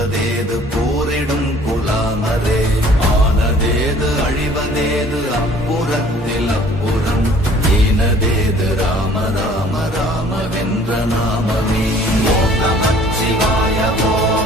வெல்வதேது போரிடும் குலாமரே ஆனதேது அழிவதேது அப்புறத்தில் அப்புறம் ஈனதேது ராம ராம ராம வென்ற நாமமே ஓம் நமச்சிவாய ஓம்